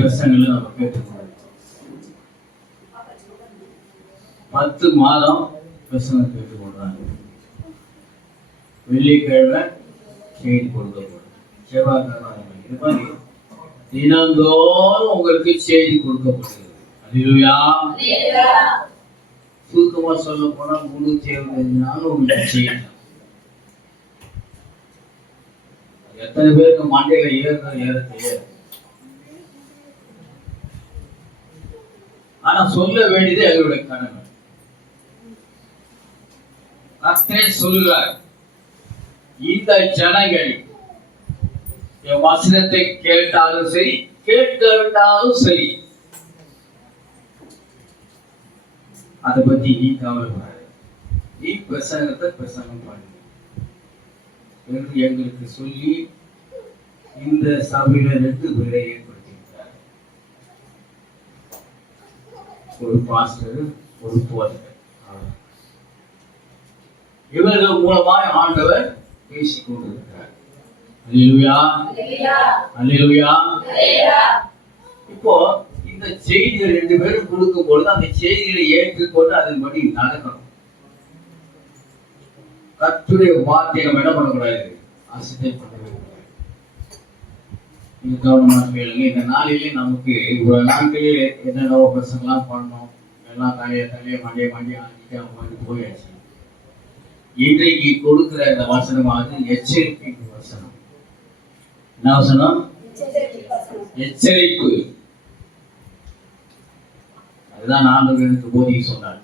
பிரசங்களை நம்ம கேட்டுக்கணும். 10 மாதம் பிரசங்க கேட்டுக்கொள்றாங்க. வெள்ளிக்கிழமை செய்தி கொடுக்கப்படும், செவ்வாய்க்கிழமை இது மாதிரி தினந்தோறும் உங்களுக்கு செய்தி கொடுக்கப்படுகிறது. அல்லேலூயா. சுருக்கமா சொல்ல போனா முழு தேவைனாலும் உங்களுக்கு செய்யலாம். எத்தனை பேருக்கு மண்டையில ஏற தெரியாது. ஆனா சொல்ல வேண்டியது எங்களுடைய கடமை. கர்த்தர் சொல்லுகிறார், இந்த ஜனங்கள் என் வசனத்தை கேட்டாலும் சரி கேட்காவிட்டாலும் சரி, அதை பத்தி நீ கவலைப்படாது, நீ பிரசங்கத்தை பிரசங்கம் பண்ணு என்று எங்களுக்கு சொல்லி இந்த சபையில 2 பேரை ஏற்படுத்தியிருக்கிறார். ஒரு பாஸ்டர், ஒரு போதகர். இவர்கள் மூலமாய் ஆண்டவர் பேசிக் கொண்டிருக்கிறார். அல்லேலூயா, அல்லேலூயா. இப்போ இந்த செய்திகள் 2 பேரும் கொடுக்கும் பொழுது அந்த செய்திகளை ஏற்றுக்கொண்டு அதன்படி நடக்கணும். கர்த்தருடைய வார்த்தையை நம்ம என்ன பண்ணக்கூடாது, அசட்டை பண்ணவே கூடாது. நீங்க கவனமா கேளுங்க. இந்த நாளிலே நமக்கு இவ்வளவு நாட்களே என்னென்ன பிரசங்கெல்லாம் பண்ணோம், எல்லாம் தலைய மண்டிய ஆகிட்டு போயாச்சு. இன்றைக்கு கொடுக்கிற இந்த வசனமானது எச்சரிக்கை வசனம். என்ன வசனம்? எச்சரிப்பு. அதுதான் ஆண்டவர் எனக்கு போதிக்க சொன்னார்.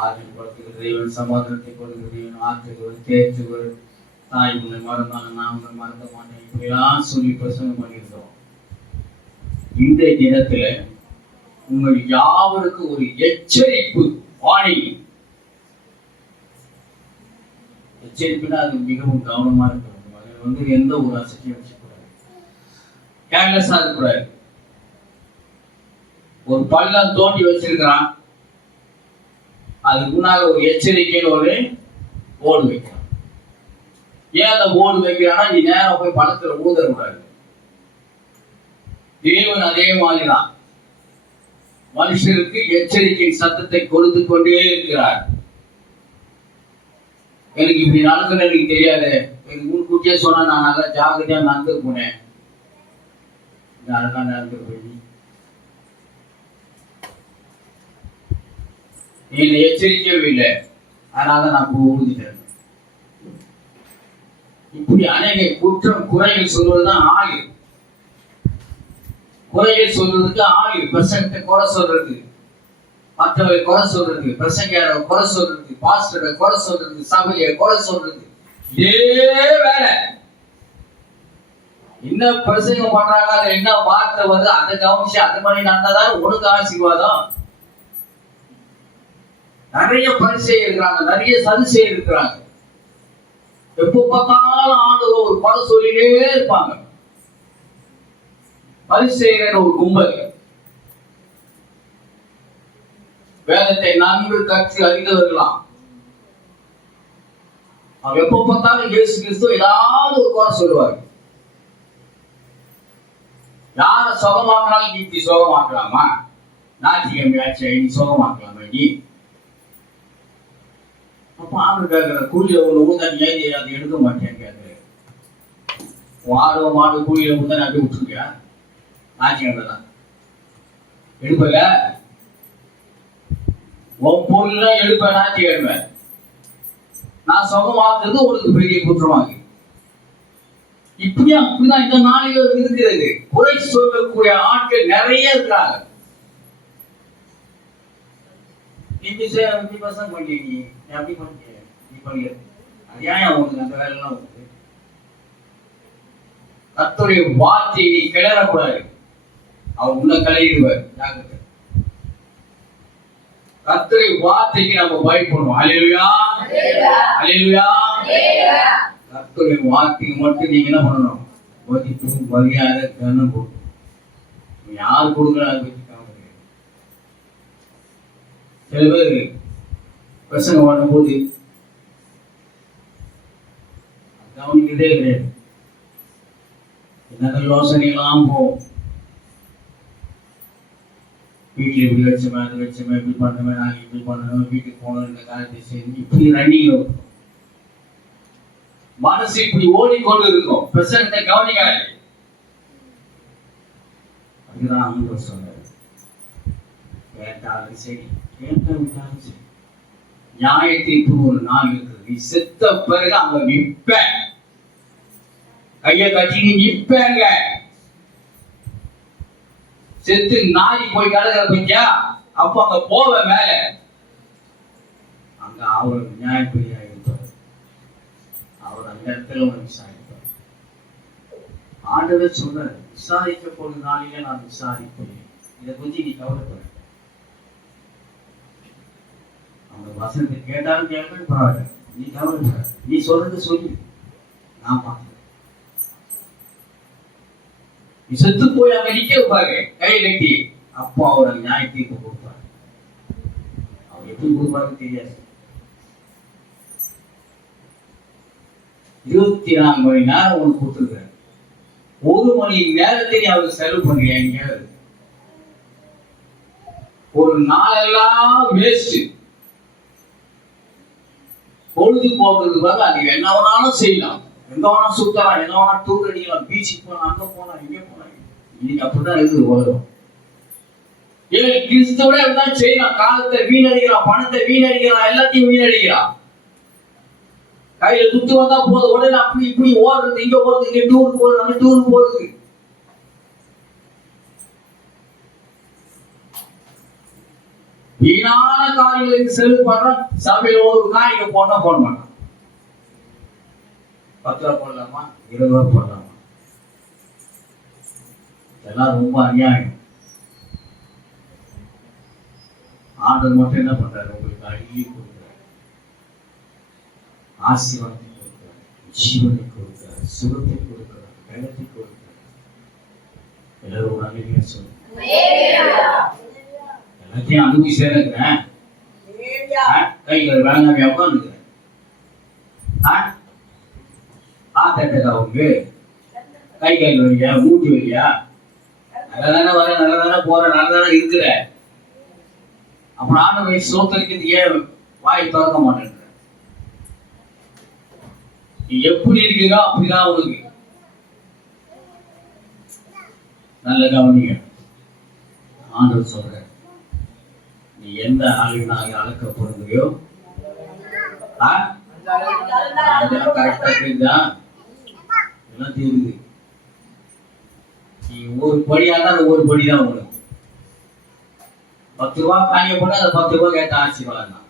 ஆற்றில் படுத்துகிற தேவன், சமாதானத்தை கொடுக்கிற தேவன், ஆற்றுகிறவர், தேற்றுவர், தாய் உன்னை மறந்தாங்க, நான் உன்னை மறந்த மாட்டேன், இப்படிலாம் சொல்லி பிரசங்கம் பண்ணியிருந்தோம். இந்த தினத்துல உங்கள் யாவருக்கு ஒரு எச்சரிப்பு வாணி. எச்சரிப்புனா அது மிகவும் கவனமா இருக்கணும். அது எந்த ஒரு அசையும் வச்சுக்கூடாது, கேர்லெஸ்ஸா இருக்கக்கூடாது. ஒரு பள்ளம் தோண்டி வச்சிருக்கிறான், அதுக்கு முன்னால ஒரு எச்சரிக்கைன்னு ஒரு போர்டு வைக்கிறான். ஏன் அந்த போர்டு வைக்கிறான்னா, நீ நேரம் போய் பள்ளத்துல ஊதக்கூடாது. தேவன் அதே மாதிரிதான் மனுஷருக்கு எச்சரிக்கை சத்தத்தை கொடுத்து கொண்டே இருக்கிறார். எனக்கு இப்படி நடக்குன்னு எனக்கு தெரியாது, எனக்கு முன்கூட்டியே சொன்னா நான் நல்லா ஜாகிரதையா நடந்து போனேன். என்னை எச்சரிக்கவே இல்லை, அதனால நான் ஊதிட்டேன். இப்படி அநேக குற்றம் குறைகள் சொல்வதுதான் ஆயுள். குறைகள் சொல்றதுக்கு ஆயுள். பிரசங்கத்தை குறை சொல்றது, மற்றவரை குறை சொல்றது, பிரசங்கரை குறை சொல்றது, பாஸ்டரை குறை சொல்றது, சபையை குறை சொல்றது, இதே வேலை. என்ன பிரசங்கம் பண்றாங்க, அது என்ன வார்த்தை வருது, அதை கவனிச்சு அது மாதிரி நடந்தாதான் உனக்கு ஆசீர்வாதம். நிறைய பரிசெயர் இருக்கிறாங்க, நிறைய சதுசெயர் இருக்கிறாங்க. எப்போ பார்த்தாலும் ஆண்டவர் ஒரு குறை சொல்லிட்டே இருப்பாங்க. பரிசேயர் ஒரு கும்பல், வேதத்தை நன்கு கற்று அறிந்தவர்களாம். அவங்க எப்ப பார்த்தாலும் இயேசு கிறிஸ்து ஏதாவது ஒரு குறை சொல்லுவார். யார சுகமாக்கினாலும் நீ இப்படி சுகமாக்கலாமா, ஞாயிற்றுக்கிழமையாச்சு நீ சுகமாக்கலாமா நீ? அப்ப ஆண்டு கேட்கிற கூலியில ஒண்ணு ஊந்தா நீ அதை எடுக்க மாட்டேன்னு கேட்கிறேன். ஆடு மாடு கூலியில ஊந்தா அப்படி விட்டுருக்கியா? ஞாயிற்றுக்கிழமைதான் எடுப்பல, உன் பொருள் எடுப்ப ஞாயிற்றுக்கிழமை. நான் சுகமாக்குறது உனக்கு பெரிய குற்றமாகு. அப்படிதான் இந்த நாளில் இருக்கிறது. குறை சொல்லக்கூடிய ஆட்கள் நிறைய இருக்கிறாங்க. கர்த்தருடைய வார்த்தையை நீ கிளறக்கூடாது, அவர் உள்ள கலையிடுவார். கர்த்தருடைய வார்த்தைக்கு நம்ம பயப்படணும். அல்லேலூயா, அல்லேலூயா. கர்த்தருடைய வார்த்தைக்கு மட்டும் நீங்க என்ன பண்ணணும்? மதிப்பு, மரியாதை, கனம் கொடுக்கணும். யார் கொடுக்கணும் அதை பற்றி கவலை கிடையாது. சில பேர் பிரசங்கம் பண்ணும்போது கவனிக்கிறதே கிடையாது. என்னென்ன யோசனைகளாம் போகும். வீட்டில் இப்படி வச்சுமே, அது வச்சுமே, இப்படி பண்ணுமே, நாங்கள் இப்படி பண்ணணும், வீட்டுக்கு போகணும், இந்த காரியத்தை செய்யணும், இப்படி ரன்னிங் இருக்கும். மனசு இப்படி ஓடிக்கொண்டு இருக்கும். பிரசங்கத்தை கவனிக்காது. அதுதான் ஆண்டவர் சொன்னார், கேட்டாலும் சரி கேட்டாலும் சரி, நியாயத்திற்கு ஒரு நாள் இருக்குது. நீ செத்த பிறகு அங்க நிற்ப, கைய கட்டி நிற்பங்க. செத்து நாய் போய் கடற்கரை போய்க்கா, அப்ப அங்க போவ மேல அங்க அவருக்கு நியாயப்படியா இருப்பார். அவர் அந்த இடத்துல உனக்கு விசாரிப்பார். ஆண்டவர் சொல்றாரு, விசாரிக்க போன நாளில நான் விசாரிப்பேன். இதை கொஞ்சம் நீ கவலைப்பட. அவங்க வசனத்தை கேட்டாலும் கேட்க பரவாயில்ல, நீ கவலைப்பட. நீ சொல்றது சொல்லி நான் பார்க்கிறேன். செத்து போய் அங்க நிக்க வைப்பாரு கையை கட்டி. அப்போ அவர் நியாய தீர்ப்பு கொடுப்பாரு. அவர் எப்படி கொடுப்பாருன்னு தெரியாது. 24 மணி நேரம் உனக்கு கொடுத்துருக்காரு. 1 மணி நேரத்தை அவருக்கு செலவு பண்றீங்க. எங்கேயாவது ஒரு நாளெல்லாம் வேஸ்ட். பொழுதுபோக்குறதுக்கு பதில் அது என்ன வேணாலும் செய்யலாம், எங்க வேணா சுத்தலாம், எங்க வேணா டூர் அடிக்கலாம், பீச்சுக்கு போனா, அங்க போனா, இங்க போனா. இன்னைக்கு அப்படிதான் இருக்குது உலகம். கிறிஸ்தவனே அப்படிதான் செய்யலாம். காலத்தை வீணடிக்கிறான், பணத்தை வீணடிக்கிறான், எல்லாத்தையும் வீணடிக்கிறான். கையில துட்டு வந்தா போதும், உடனே அப்படி இப்படி ஓடுறது, இங்க ஓடுறது, இங்க டூருக்கு போறது, அங்க டூருக்கு போறது. வீணான காரியங்களுக்கு செலவு பண்றான். சபையில ஒரு காரியம் போனா போட மாட்டான். 10 ரூபா போடலாமா, 20 ரூபா போடலாமா? இதெல்லாம் ரொம்ப அநியாயம். ஆண்டவர் மட்டும் என்ன பண்றாரு? உங்களுக்கு அள்ளி கொடுக்கிறார், ஆசீர்வாதத்தை கொடுக்கிறார், ஜீவனை கொடுக்கிறார், சுகத்தை கொடுக்கிறார், பலத்தை கொடுக்கிறார். எல்லாரும் ஒரு அன்னைக்கு சொல்லுங்க, எல்லாத்தையும் அனுப்பி சேர்க்கிறேன். கைகள் வேளாண்மை உட்காந்துக்கிறேன். ஆத்தட்டா உங்க கை கைகள் வழியா, மூச்சு வழியா, நல்லதானே வர, நல்லதானே போற, நல்லதானே இருக்கிற. அப்புறம் ஆண்டவரை சோத்தரிக்கிறது ஏன் வாய் திறக்க மாட்டேன்ற? நீ எப்படி இருக்கிறா அப்படிதான் உனக்கு. நல்ல கவனிங்க, ஆண்டவர் சொல்ற, நீ எந்த ஆளுநராக அழைக்கப்படுகிறியோ கரெக்டா தெரியுதா? எல்லாம் தெரியுது. நீ ஒரு படியா தான், ஒரு படிதான் உங்களுக்கு. 10 ரூபா காணிய போனா அது 10 ரூபாய் கேட்ட ஆசீர்வாதம் தான்.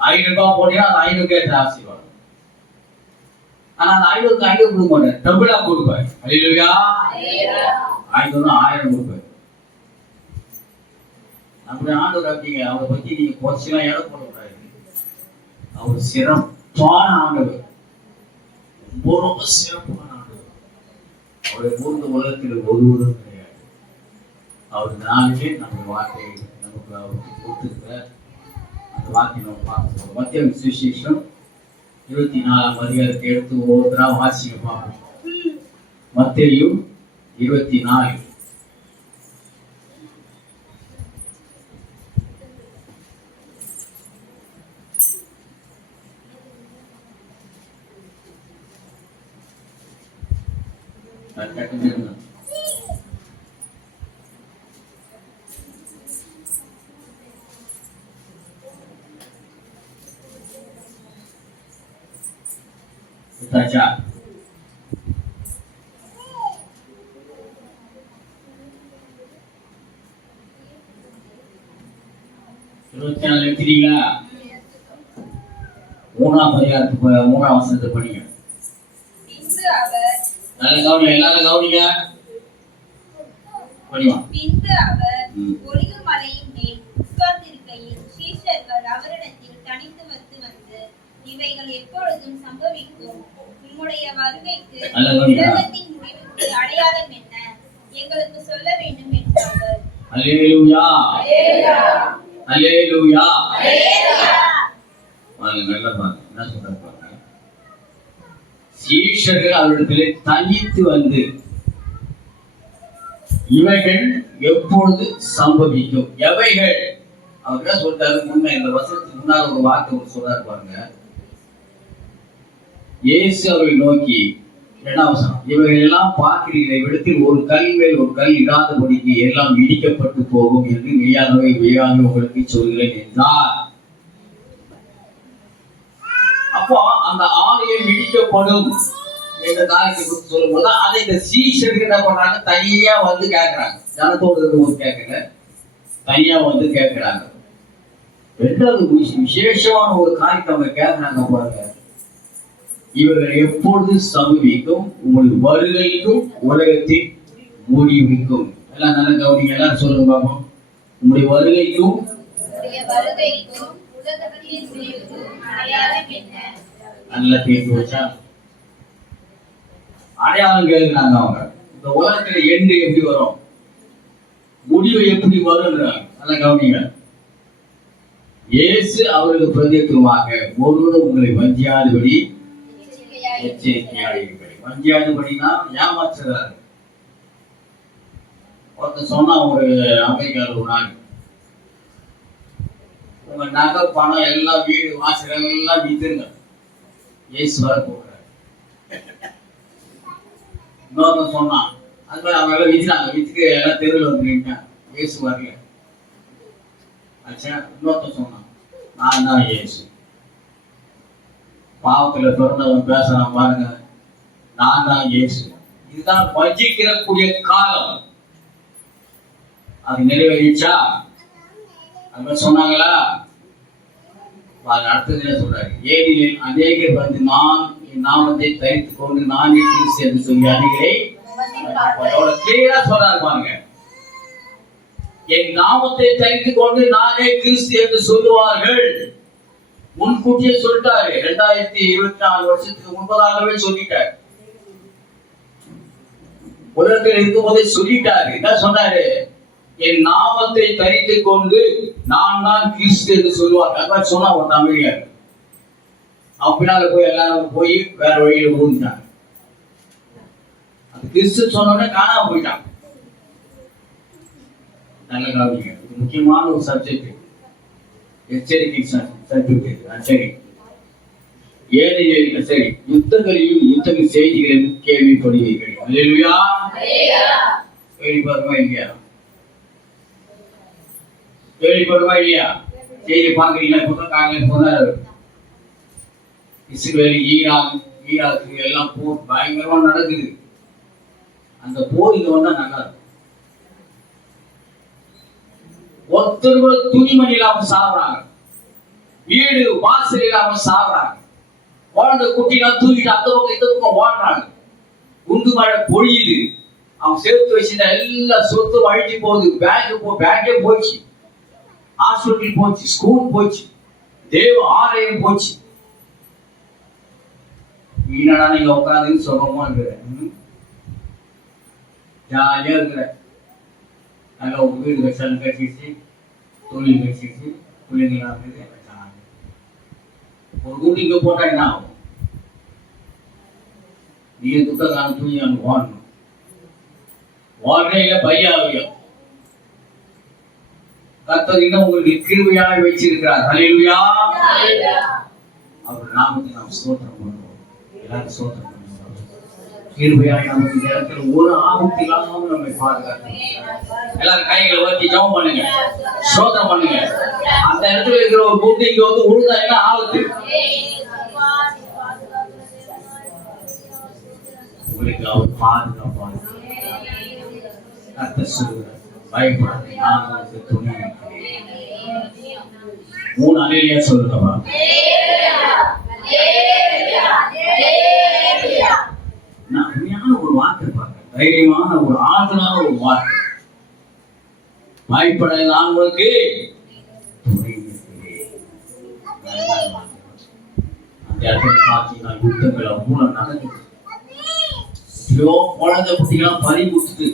500 ரூபாய் போட்டீங்கன்னா அது 500 கேட்ட ஆசீர்வாதம். ஆனா அந்த 500க்கு 500 கொடுக்க மாட்டேன், டபுளா கொடுப்பேன். அல்லேலூயா. 500 1000 கொடுப்பேன். அப்படி ஆண்டவர் அப்படிங்க. அவரை பத்தி நீங்க குறைச்சலாம் இடம் போடக்கூடாது. அவர் சிறப்பான ஆண்டவர், ரொம்ப ரொம்ப சிறப்பான ஆண்டவர். அவரை போன்ற உலகத்தில் ஒருவரும் கிடையாது. அவர் நாளிலே நம்ம வார்த்தை நமக்கு அவருக்கு கொடுத்திருக்கிறார். அந்த வார்த்தை நம்ம பார்க்க மத்திய சுவிசேஷம் 24ஆம் அதிகாரத்தை எடுத்து ஒவ்வொருத்தரா வாசிக்க பார்ப்போம். மத்தேயு 24. Taca. எடுத்துட்டீங்களா? 3ஆம் அதிகாரத்துக்கு 3ஆம் வசனத்தை படிங்க. நல்ல கவனிங்க, எல்லாரும் கவனிங்க. படிமா. பின்பு அவர் ஒலிவ மலையின் மேல் உட்கார்ந்திருக்கையில் சீஷர்கள் அவரிடத்தில் தனித்து வந்து இவைகள் எப்பொழுதும் சம்பவிக்கும், உம்முடைய வருகைக்கு உலகத்தின் முடிவுக்கு அடையாளம் என்ன, எங்களுக்கு சொல்ல வேண்டும் என்றார்கள். அல்லேலூயா, அல்லேலூயா, அல்லேலூயா. வாங்க, நல்லா பாருங்க, என்ன சொல்றாரு பாருங்க. சீஷர்கள் அவரிடத்திலே தனித்து வந்து இவைகள் எப்பொழுது சம்பவிக்கும், எவைகள் அவர் சொல்றாரு. முன்ன இந்த வசனத்துக்கு முன்னால் ஒரு வார்த்தை சொல்றாரு பாருங்க. இயேசு அவர்களை நோக்கி, 2ஆம் வசனம், இவைகள் எல்லாம் பார்க்கிறீர்கள், இவ்விடத்தில் ஒரு கல் மேல் ஒரு கல் இடாதபடிக்கு எல்லாம் இடிக்கப்பட்டு போகும் என்று மெய்யாகவே உங்களுக்கு சொல்கிறேன் என்றார். அப்போ அந்த ஆலயம் இடிக்கப்படும் என்ற காரியத்தை குறித்து சொல்லும் போது அதை இந்த சீஷர்கள் என்ன பண்றாங்க, தனியா வந்து கேட்கிறாங்க. ஜனத்தோடு கேட்கல, தனியா வந்து கேட்கிறாங்க. ரெண்டாவது விசேஷமான ஒரு காரியத்தை அவங்க கேட்கிறாங்க பாருங்க. இவர்கள் எப்பொழுது சம்பவிக்கும், உங்களுக்கு வருகைக்கும் உலகத்தின் முடிவுக்கும். எல்லாம் நல்ல கவனிங்க, எல்லாரும் சொல்லுங்க பாப்போம். உங்களுடைய வருகைக்கும் நல்ல பேசி வச்சா அடையாளம் கேட்கிறாங்க அவங்க. இந்த உலகத்துல எண்டு எப்படி வரும், முடிவு எப்படி வரும்ன்றாங்க. நல்ல கவனிங்க. இயேசு அவர்களுக்கு பிரதித்துவமாக, ஒருவரும் உங்களை வஞ்சியாதபடி எச்சரிக்கையாக இருக்கிறேன். வஞ்சியாதபடினா ஏமாற்றுறாரு. ஒருத்தர் சொன்னா, ஒரு அமெரிக்காவில் ஒரு நாள், உங்க நகை பணம் எல்லாம் வீடு வாசல் எல்லாம் வித்துருங்க, இயேசு வர போகிறார். இன்னொருத்தன் சொன்னான், அது மாதிரி அவங்க எல்லாம் வித்துட்டாங்க, வித்துக்கு எல்லாம் தெருவில் வந்துருக்கீங்க, இயேசு வரல. ஆச்சா. இன்னொருத்தன் சொன்னான், நான் தான் இயேசு. பாவத்துல பிறந்தவன் பேசுறான் பாருங்க, நான் தான் இயேசு. இதுதான் வஞ்சிக்கிறக்கூடிய காலம். அது நிறைவேறிச்சா? அது சொன்னாங்களா? அடுத்தது என்ன சொல்றாரு, ஏனெனில் அநேகர் வந்து நான் என் நாமத்தை தரித்துக் கொண்டு நானே கிறிஸ்து என்று சொல்லி அநேகரை கிளியரா சொல்றாரு பாருங்க. என் நாமத்தை தரித்துக் கொண்டு நானே கிறிஸ்து என்று சொல்லுவார்கள். முன்கூட்டியே சொல்லிட்டாரு. 2024 வருஷத்துக்கு முன்பதாகவே சொல்லிட்டாரு. உலகத்தில் இருக்கும் போதே சொல்லிட்டாரு. என்ன சொன்னாரு, என் நாமத்தை தரித்துக் கொண்டு நான் தான் கிறிஸ்து என்று சொல்லுவார். அதான் சொன்னா ஒரு தமிழர். பின்னால போய் எல்லாரும் போய் வேற வழியில ஊர்ந்தாங்க. அது கிறிஸ்து சொன்னோடனே காணாம போயிட்டாங்க. நல்ல கவனிங்க, இது முக்கியமான ஒரு சப்ஜெக்ட். எச்சரிக்கை சப்ஜெக்ட். சரி, ஏழைகள் சரி, யுத்தங்களையும் யுத்த செய்திகளையும் கேள்விப்படுவீர்கள். அல்லேலூயா. கேள்விப்படுமா இல்லையா? கேள்விப்படுமா இல்லையா? செய்தி பார்க்குறீங்களா? இப்போ காங்கிரஸ் போனார், இஸ்ரேல் ஈராக்கு எல்லாம் போர் பயங்கரமா நடக்குது. அந்த போர் இங்க வந்தா நல்லா இருக்கும். ஒருத்தர் கூட துணிமணி இல்லாம சாப்பிடுறாங்க, வீடு வாசல் இல்லாம சாப்பிடுறாங்க, குழந்தை குட்டிலாம் தூக்கிட்டு அந்த பக்கம் இந்த பக்கம் ஓடுறாங்க. குண்டு மழை பொழியுது. அவங்க சேர்த்து வச்சிருந்த எல்லா சொத்தும் அழிஞ்சு போகுது. பேங்கே போச்சு, ஹாஸ்பிட்டல் போச்சு, ஸ்கூல் போச்சு, தேவ ஆலயம் போச்சு. என்னடா நீங்க உட்காந்து சுகமா இருக்கிற, ஜாலியா இருக்கிற, நல்லா உங்க வீடு கட்சாலும் கட்சிச்சு, தொழில் கட்சிச்சு, பிள்ளைங்களாம் இருக்குது. ஒரு கூட்டி இங்க போட்டா என்ன ஆகும்? நீங்க துக்க காலம் துணி அங்க ஓடணும். ஓடுறையில பையாவியம் கர்த்தர் இன்னும் உங்களுக்கு கிருபையாக வச்சிருக்கிறார். ஹல்லேலூயா. அவர் நாமத்தை நாம் ஸ்தோத்திரம் பண்ணுவோம். எல்லாரும் ஸ்தோத்திரம் பண்ணுவோம். கிருபையாக நமக்கு இந்த இடத்துல ஒரு ஆபத்து இல்லாம நம்மை பாதுகாக்கணும். எல்லாரும் கைகளை வச்சு ஜெபம் பண்ணுங்க, ஸ்தோத்திரம் பண்ணுங்க. அந்த இடத்துல இருக்கிற ஒரு கூட்டி இங்க வந்து உழுதா என்ன ஆபத்து? உங்களுக்கு அவர் பாதுகாப்பாக கர்த்தர் சொல்லுகிறார், பயப்படாதே, நான் உங்களுக்கு துணை இருக்கிறேன். 3 அல்லேலூயா சொல்லுங்கப்பா. உண்மையான ஒரு வார்த்தை பாருங்க, தைரியமான ஒரு ஆறுதலான ஒரு வார்த்தை. பயப்படாதே, நான் உங்களுக்கு துணை இருக்கிறேன். அந்த இடத்துல பார்த்தீங்கன்னா யுத்தங்கள் அவ்வளோ நடக்குது. குழந்தை குட்டிகளாம் பறி கொடுத்துட்டு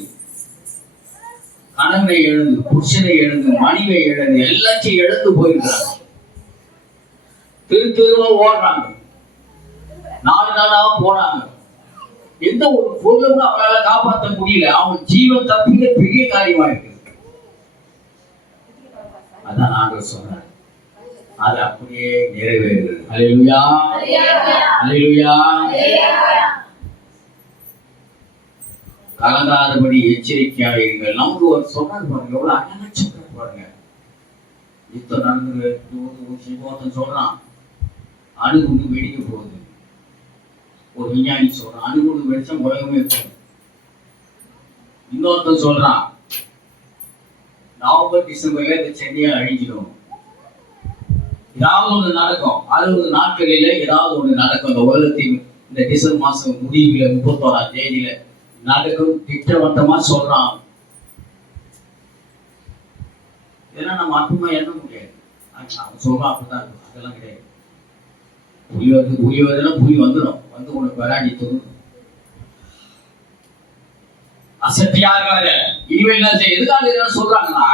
கணவனை எழுந்து, புருஷனை எழுந்து, மனைவை எழுந்து, எல்லாத்தையும் எழுந்து போயிருக்கிறாங்க. திருவா ஓடுறாங்க. 4 நாளாக போனாங்க. எந்த ஒரு பொருளும் அவங்களால காப்பாற்ற முடியல. அவன் ஜீவன் தப்பிக்க பெரிய காரியமா இருக்கு. அதான் ஆண்டவர் சொல்றார், அது அப்படியே நிறைவேறுகிறது. அல்லேலூயா, அல்லேலூயா. கலங்காதபடி எச்சரிக்கையாக இருங்கள். நமக்கு ஒரு சொல்றாரு பாருங்க, எவ்வளவு அழகா சொல்றாரு பாருங்க. யுத்தம் நடந்து ஒருத்தன் சொல்றான் அணுகுண்டு வெடிக்க போகுது. ஒரு விஞ்ஞானி சொல்றான் அணுகுண்டு வெடிச்சா உலகமே இருக்கும். இன்னொருத்தன் சொல்றான் நவம்பர் டிசம்பர்ல இந்த சென்னையை அழிஞ்சிடும். ஏதாவது ஒண்ணு நடக்கும். 60 நாட்களில ஏதாவது ஒண்ணு நடக்கும். இந்த உலகத்தின் இந்த டிசம்பர் மாசம் முடிவுல 31ஆம் தேதியில நடக்கும் திட்டவட்டமா சொல்றான். இதெல்லாம் நம்ம அற்புதமா எண்ண முடியாது. அவன் சொல்றான் அப்படிதான் இருக்கும். அதெல்லாம் கிடையாது. புலி வருதுன்னா புலி வந்துடும். வந்து உனக்கு விளையாடி தோணும். அசத்தியா இருக்காது. இனிமேல் என்ன செய்ய எதுக்காக இதெல்லாம் சொல்றாங்கன்னா,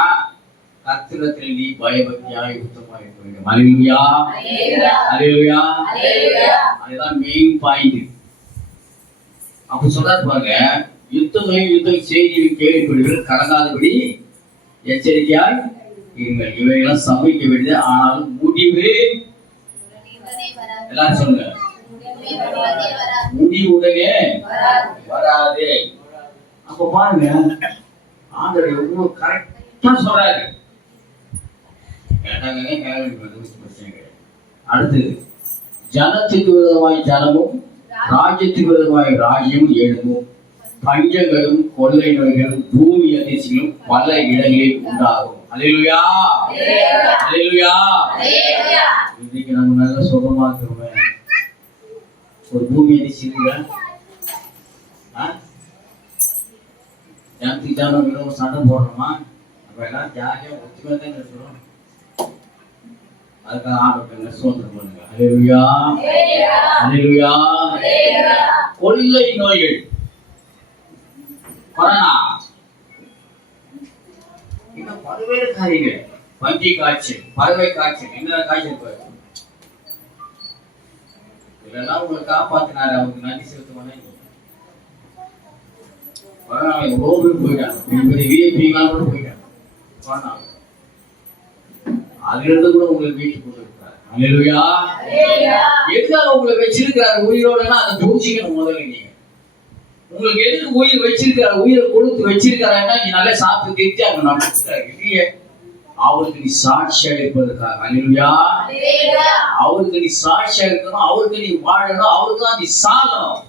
கர்த்தரிடத்தில் நீ பயபக்தியாய் யுத்தமா இருக்க வேண்டும். அல்லேலூயா, அல்லேலூயா. அதுதான் மெயின் பாயிண்ட். அப்ப சொல்றாரு பாருங்க, யுத்தங்களையும் யுத்த செய்தியும் கேள்விப்படுகிறது, கலங்காதபடி எச்சரிக்கையாய் இருங்கள். இவையெல்லாம் சமைக்க வேண்டியது, ஆனாலும் முடிவு எல்லாரும் சொல்லுங்க, முடிவுடனே வராது. அப்ப பாருங்க, ஆண்டவர் எவ்வளவு கரெக்டா சொல்றாரு. அடுத்து, ஜனத்துக்கு விரோதமாய் ஜனமும் ராஜ்யத்துக்கு விரோதமாய் ராஜ்யம் எழும்பும். பஞ்சங்களும் கொள்ளை நோய்களும் பூமி அதிர்ச்சிகளும் பல இடங்களில் உண்டாகும். அல்லேலூயா, அல்லேலூயா. இன்னைக்கு நம்ம நல்ல சுகமா இருக்கிறோம். ஒரு பூமி அதிர்ச்சி இருக்குல்ல, ஜனத்துக்கு ஜனம் விரோதம் சண்டை போடுறோமா, அப்ப எல்லாம் ஜாலியா ஒத்துமையா தான் இருக்கிறோம். அதுக்காக ஆண்டவருக்கு சோதனை பண்ணுங்க. அல்லேலூயா, அல்லேலூயா. கொள்ளை நோய்கள், கொரோனா, இன்னும் பல்வேறு காரியங்கள், பன்றி காய்ச்சல், பறவை காய்ச்சல், என்ன காய்ச்சல், இதெல்லாம் உங்களை காப்பாத்தினாரு. அவருக்கு நன்றி செலுத்துவானே. கொரோனா எவ்வளோ பேர் போயிட்டாங்க. பெரிய விஐபிங்களாம் கூட போயிட்டாங்க கொரோனா. அதுல இருந்து கூட உங்களுக்கு வீட்டுக்கு கொண்டு இருக்கிறார். அல்லேலூயா. எதுக்காக உங்களை வச்சிருக்கிறாரு உயிரோடனா அதை புரிஞ்சுக்கணும். முதல்ல நீங்க உங்களுக்கு எதுக்கு உயிர் வச்சிருக்கிறார், உயிரை கொடுத்து வச்சிருக்கிறாருன்னா நீ நல்லா சாப்பிட்டு திருச்சி அங்க நடத்துறாரு இல்லையே. அவருக்கு நீ சாட்சியா இருப்பதற்காக. அல்லேலூயா. அவருக்கு நீ சாட்சியா இருக்கணும், அவருக்கு நீ வாழணும், அவருக்கு தான் நீ சாகணும்.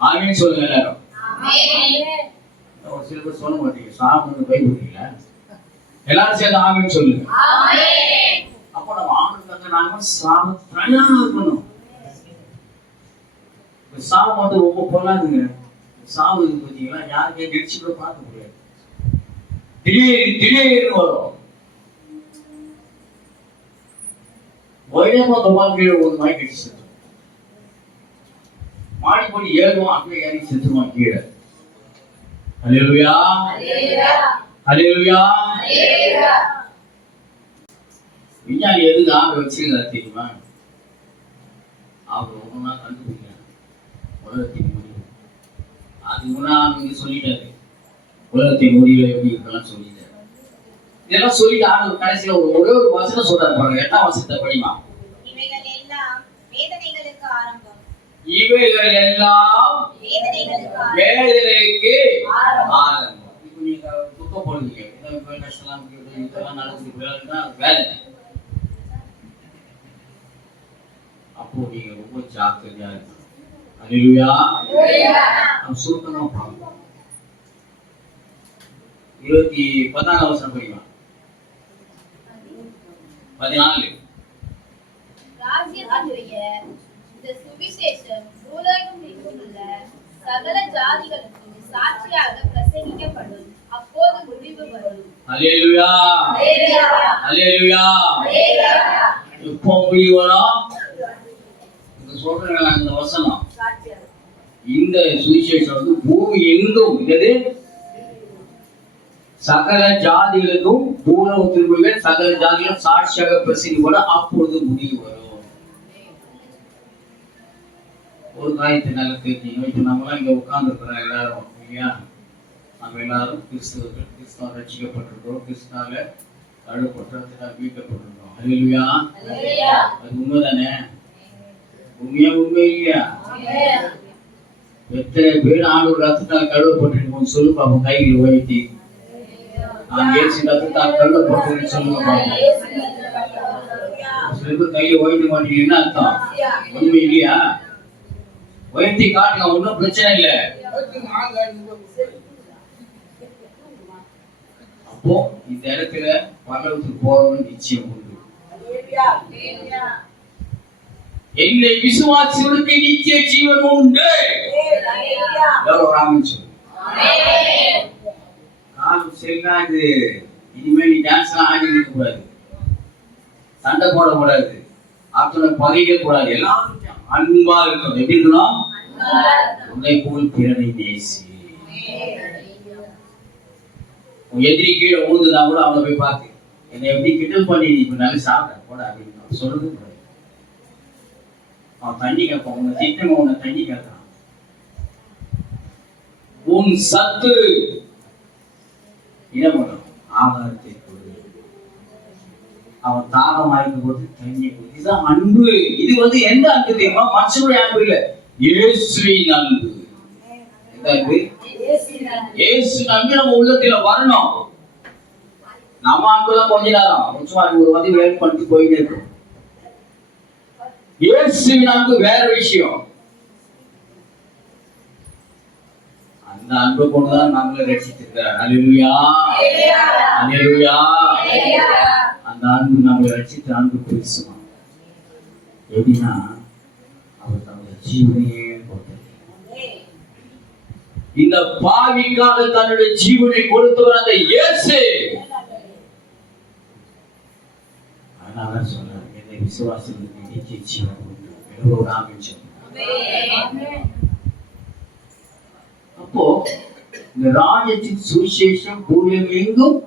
ஆமீன் சொல்லுங்க எல்லாரும். ஒரு சில பேர் சொல்ல மாட்டீங்க, சாப்பிட்டு பயப்படுறீங்களா? எல்லாரும் சேர்ந்து ஆமீன் சொல்லுங்க. அப்ப நம்ம ஆணுக்காக நாம சாப தயாரா இருக்கணும். சாவு வந்து ரொம்ப பொல்லாதுங்க. சாவு இது பார்த்தீங்களா, யாருக்கே நினைச்சு கூட பார்க்க முடியாது. திடீர்னு வரும். ஒரேமா தொமால் கீழே ஒரு மாதிரி கட்டி செத்துரும். மாடி போய் ஏறுவோம், அப்படியே ஏறி செத்துருவான் கீழே. அல்லேலூயா, அல்லேலூயா. விஞ்ஞானி எதுக்கு ஆக வச்சிருக்காரு தெரியுமா? அவர் ஒவ்வொன்றா கண்டுபிடிக்கிறார் உலகத்தின் முடிவு. அது முன்னா நீங்க சொல்லிட்டாரு, உலகத்தின் முடிவு எப்படி இருக்கலாம் சொல்லிட்டாரு. இதெல்லாம் சொல்லிட்டு ஆண்டு கடைசியில ஒரே ஒரு வசனம் சொல்றாரு பாருங்க. 8ஆம் வசனத்தை படிமா. இவைகள் எல்லாம் வேதனைகளுக்கு ஆரம்பம். இவைகள் எல்லாம் வேதனைக்கு ஆரம்பம். இப்போ நீங்க துக்கப்படுவீங்க, கஷ்டம் இதெல்லாம் நடக்குதுன்னா வேதனை. அப்போ நீங்க ரொம்ப ஜாக்கிரதையா இருக்கணும். அல்லேலூயா. நம்ம சுருக்கமா பார்ப்போம். 14ஆம் வசனம் படிக்கலாம். 14. ராஜ்யத்தினுடைய இந்த சுவிசேஷம் பூலோகம் எங்குமுள்ள சகல ஜாதிகளுக்கும் சாட்சியாக பிரசங்கிக்கப்படும். அப்போது முடிவு வரும். அல்லேலூயா, அல்லேலூயா. இப்போ முடிவு வரும். சொல்றேன் அந்த வசனம். இந்த சுவிசேஷம் வந்து பூமி எங்கும் என்னது சகல ஜாதிகளுக்கும் பூலோகத்திற்குள்ள சகல ஜாதிகளும் சாட்சியாக பிரசிக்கப்படும். அப்பொழுது முடிவு வரும். ஒரு காரியத்தை நல்லா கேட்டீங்க. இப்போ நம்மளாம் இங்க உட்கார்ந்துருக்கிறோம் எல்லாரும் இல்லையா? நம்ம எல்லாரும் கிறிஸ்தவர்கள், கிறிஸ்தவ ரட்சிக்கப்பட்டிருக்கிறோம், கிறிஸ்துவால கழுவப்பட்டதினால் மீட்கப்பட்டிருக்கிறோம். அல்லேலூயா. அது உண்மைதானே? உண்மையா உண்மை இல்லையா? எத்தனை பேர் ஆண்டவர் ரத்தத்தால் கழுவப்பட்டிருக்கோம் சொல்லு பாப்போம். கையில் உயர்த்தி நான் இயேசு ரத்தத்தால் கழுவப்பட்டிருக்கேன்னு சொல்லுங்க பாப்போம். சில பேர் கையில உயர்த்த மாட்டீங்கன்னா அர்த்தம் உண்மை இல்லையா? உயர்த்தி காட்டுங்க, ஒன்றும் பிரச்சனை இல்லை. அப்போ இந்த இடத்துல பரலோகத்துக்கு போறவங்க நிச்சயம் உண்டு. என்னை விசுவாசிகளுக்கு நித்திய ஜீவன் உண்டு. காலம் செல்லாது. இனிமேல் நீ டான்ஸ் எல்லாம் ஆடி இருக்க கூடாது, சண்டை போடக்கூடாது, அத்தனை பகைக்க கூடாது. எல்லாரும் அன்பா இருக்கணும். எப்படி இருக்கணும்? உன்னை போல் பிறனை நேசி. எதிரி கீழே ஊதுனா கூட அவனை போய் பார்த்து என்னை எப்படி கிண்டல் பண்ணி நீ இப்ப நல்லா சாப்பிட போட அப்படின்னு சொல்றது கூடாது. அவன் தண்ணி கேட்பான், உன்னை திட்டமா உன்னை தண்ணி கேட்கறான். உன் சத்து என்ன பண்ணும்? ஆகாரத்தை கொடு. அவன் தாகம் ஆயிருக்கும் போது தண்ணி கொடு. இதுதான் அன்பு. இது எந்த அன்பு தெரியுமா? மனுஷனுடைய அன்பு இல்ல, இயேசுவின் அன்பு. எந்த அன்பு? இயேசுவின் அன்பு நம்ம உள்ளத்துல வரணும். நம்ம அன்புதான் கொஞ்ச நேரம் சும்மா ஒரு வேலை பண்ணிட்டு போயிட்டே இருக்கும். இயேசுவின் அன்பு வேற விஷயம். அந்த அன்பை கொண்டுதான் நம்மளை ரட்சித்திருக்கிறார். அல்லேலூயா, அல்லேலூயா. அந்த அன்பு நம்மளை ரட்சித்த அன்பு பெருசுமா. எப்படின்னா அவர் தன்னுடைய ஜீவனையே கொடுத்தார். இந்த பாவிக்காக தன்னுடைய ஜீவனை கொடுத்தவர் அந்த இயேசு. அதனால சொன்னார், என்னை விசுவாசிகளுக்கு நித்திய ஜீவன் உண்டு. எல்லோரும் ஆமென் சொல்லுங்க. அப்போ இந்த ராஜ்யத்தின் சுவிசேஷம் பூமியில் எங்கும்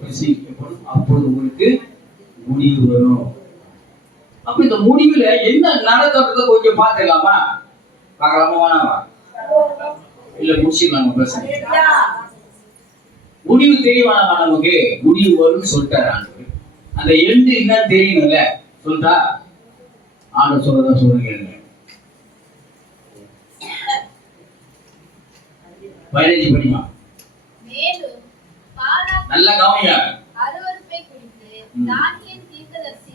பிரசங்கிக்கப்படும். அப்போது உங்களுக்கு முடிவு வரும். அப்ப இந்த முடிவுல என்ன நடக்கிறது கொஞ்சம் பார்த்துக்கலாமா? பார்க்கலாமா வேணாமா? இல்ல முடிச்சுக்கலாம். பிரச்சனை முடிவு தெரியவானாமா? நமக்கு முடிவு வரும்னு சொல்லிட்டாரு ஆண்டவர். அந்த எண்டு என்னன்னு தெரியணும்ல, சொல்லிட்டா ஆண்டவர் சொல்லதான் சொல்லுங்க. 15 படிமா. மேலும் நல்லா கவனியா. அருவருப்பை குறித்து தானியேல் தீர்க்கதரிசி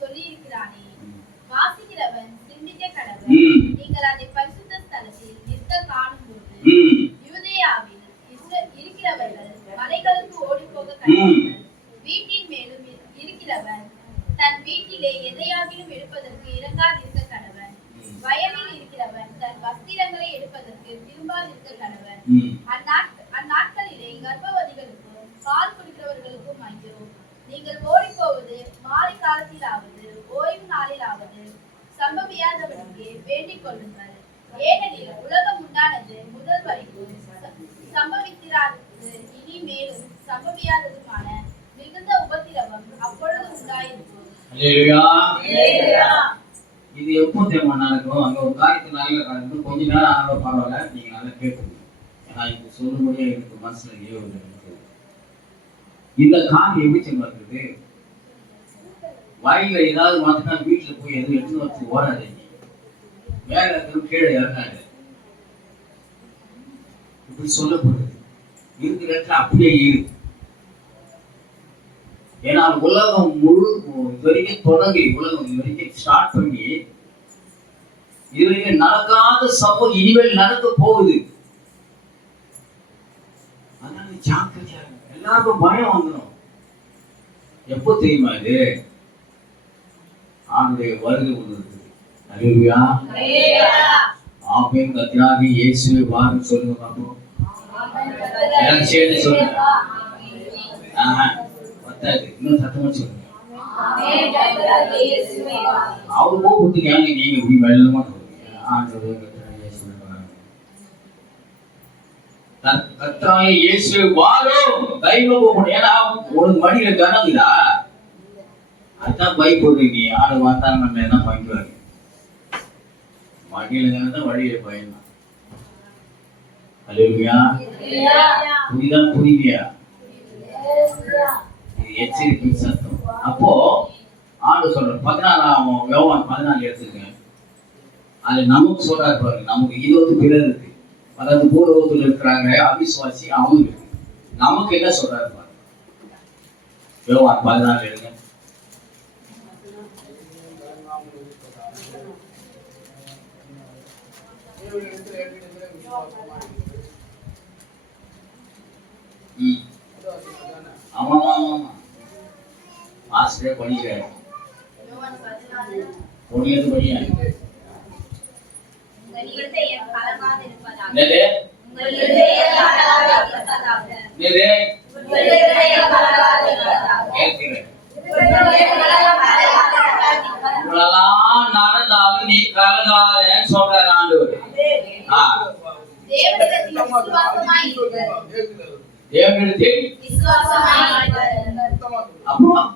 சொல்லியிருக்கிறானே, வாசிக்கிறவன் சிந்திக்க கடவன். நீங்கள் அதை பரிசுத்த ஸ்தலத்தில் நிற்க காணும்போது யூதேயாவில் இருக்கிறவர்கள் மலைகளுக்கு ஓடிப்போக கடவர்கள். வீட்டின் மேலும் இருக்கிறவன் தன் வீட்டிலே எதையாகிலும் எடுப்பதற்கு இறங்காதிருக்க கடவன். வயலில் இருக்கிறவன் தன் வஸ்திரங்களை எடுப்பதற்கு திரும்பாதிருக்க கடவன். அந்நாட்களிலே கர்ப்பவதிகளுக்கும் பால் குடிக்கிறவர்களுக்கும் ஐயோ! நீங்கள் ஓடி போவது மாலை காலத்திலாவது ஓய்வு நாளிலாவது சம்பவியாதபடிக்கு வேண்டிக் கொள்ளுங்கள். ஏனெனில் உலகம் உண்டானது முதல் வரைக்கும் சம்பவித்திராதது இனி மேலும் சம்பவியாததுமான மிகுந்த உபத்திரவம் அப்பொழுது உண்டாயிருக்கும். இது எப்போ தெரியுமா நடக்கும்? அங்க ஒரு காரியத்தை நல்ல நடக்கும். கொஞ்ச நேரம் ஆக பரவாயில்ல, நீங்க நல்லா கேட்கணும். ஏன்னா இது சொல்லும்போதே எனக்கு மனசுல ஏவுது. இந்த காரியம் எப்படி தெரியுமா இருக்குது? வயல்ல ஏதாவது மாத்தினா வீட்டுல போய் எதுவும் எடுத்து வச்சு ஓடாதீங்க. மேல இருக்கிற கீழே இறங்காது. இப்படி சொல்லப்படுது. இருக்கிற இடத்துல அப்படியே இருக்கு. ஏன்னா உலகம் முழு இது வரைக்கும் தொடங்கி, உலகம் இது வரைக்கும் ஸ்டார்ட் பண்ணி இது வரைக்கும் நடக்காத சம்பவம் இனிமேல் நடக்க போகுது. அதனால ஜாக்கிரதையா எல்லாருக்கும் பயம் வந்துடும். எப்போ தெரியுமா? இது ஆண்டுடைய வருகை ஒன்று இருக்குது. அல்லேலூயா, ஆமென். கர்த்தராகிய இயேசுவே வாருன்னு சொல்லுங்க பாப்போம். எல்லாம் சேர்ந்து சொல்லுங்க. இன்னும் சத்தமா சொல்லுங்க. அவரு போட்டுங்க, நீங்க இப்படி வெள்ளமா கர்த்தராகிய இயேசுவே வாரும். தைரியமா போகணும். ஏன்னா ஒரு மணியில கணக்குதா, அதுதான் பைக் போட்டு நீ ஆளு வந்தாங்க நம்ம என்ன பண்ணிக்குவாங்க. மகிழ்ந்தான வழியில பயணம். அல்லேலூயா. புரியுதா? இது எச்சரிக்கை சத்தம். அப்போ ஆண்டு சொல்ற 14 யோவான் 14 எடுத்துங்க. அது நமக்கு சொல்றாரு பாருங்க. நமக்கு 20 பிறருக்கு, அதாவது பூர்வத்தில் இருக்கிறாங்க அவிசுவாசி, அவங்களுக்கு நமக்கு என்ன சொல்றாரு பாருங்க. யோவான் 14 எடுங்க. ஆமா ஆசிரியர் படிக்கிறாரு. பொண்ணியது படியா நடந்தாலும் நீ கலங்காதன்னு சொல்றாரு ஆண்டவர். தேவனிடத்தில் அப்புறம்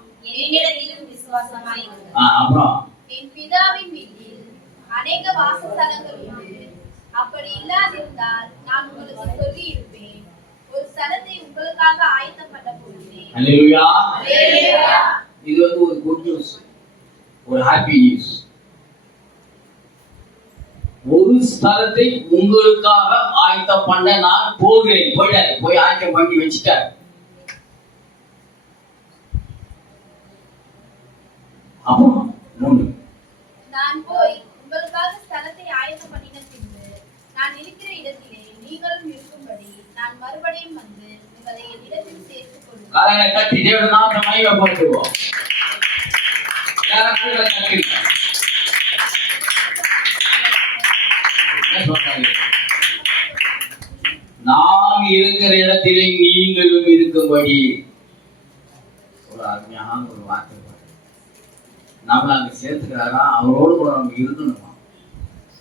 என் பிதாவின் வீட்டில் அநேக வாசஸ்தலங்கள் உண்டு. அப்படி இல்லாதிருந்தால் நான் உங்களுக்கு சொல்லி இருப்பேன். ஒரு ஸ்தலத்தை உங்களுக்காக ஆயத்தம் பண்ண போகிறேன். அல்லேலூயா. இது ஒரு குட் நியூஸ், ஒரு ஹாப்பி நியூஸ். ஒரு ஸ்தலத்தை உங்களுக்காக ஆயத்தம் பண்ண நான் போகிறேன். போய் ஆயத்தம் பண்ணி வச்சுட்டார். அப்புறம் நான் போய் உங்களுக்காக ஸ்தலத்தை ஆயத்தம் பண்ணின பின்பு நான் இருக்கிற இடத்திலே நீங்களும் இருக்கும்படி நான் மறுபடியும் வந்து உங்களை என் இடத்தில் சேர்த்துக் கொள்வேன். கரங்களை தட்டி தேவனுடைய நாமத்தை மகிமைப்படுத்துவோம். எல்லாரும் கரங்களை தட்டுங்க. நாம் இருக்கிற இடத்திலே நீங்களும் இருக்கும்படி. ஒரு அருமையான ஒரு வார்த்தை. நம்மளை அங்க சேர்த்துக்கிறாரா, அவரோடு கூட நம்ம இருக்கணுமா.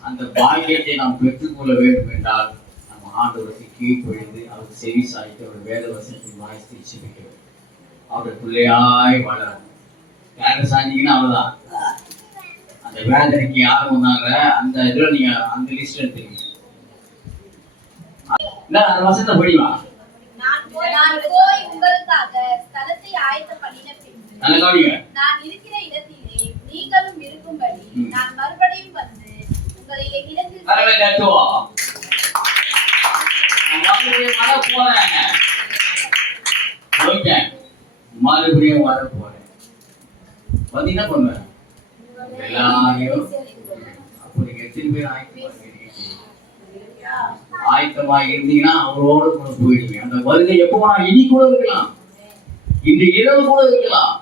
அந்த பாக்கியத்தை நாம் பெற்றுக்கொள்ள வேண்டும் என்றால் நம்ம ஆண்டவருக்கு கீழ்ப்படிந்து அவருக்கு செவி சாய்த்து அவருடைய வேத வசனத்தை வாய்த்து செபிக்க வேண்டும். அவருடைய பிள்ளையாய் வளரணும். யாரும் சாஞ்சிங்கன்னா அவ்வளவுதான். அந்த வேதனைக்கு யாரும் வந்தாங்க அந்த இதுல நீங்க அந்த லிஸ்ட் எடுத்துக்கீங்க. அந்த வசனத்தை படிவா. நான் போய் உங்களுக்காக ஸ்தலத்தை ஆயத்தம் பண்ணின பின்பு நான் இருக்கிற இடத்திலே நீங்களும் இருக்கும்படி நான் மறுபடியும் வந்து உங்களை என் இடத்தில் மறுபடியும் வர போறேன். பாத்தீங்கன்னா பண்ணுவேன் எல்லாரையும். அப்படி எத்தனை பேர் ஆயத்தமாக இருந்தீங்கன்னா அவரோடு கூட போயிடுவீங்க. அந்த வருகை எப்போ வேணா, இனி கூட இருக்கலாம், இன்று இரவு கூட இருக்கலாம்.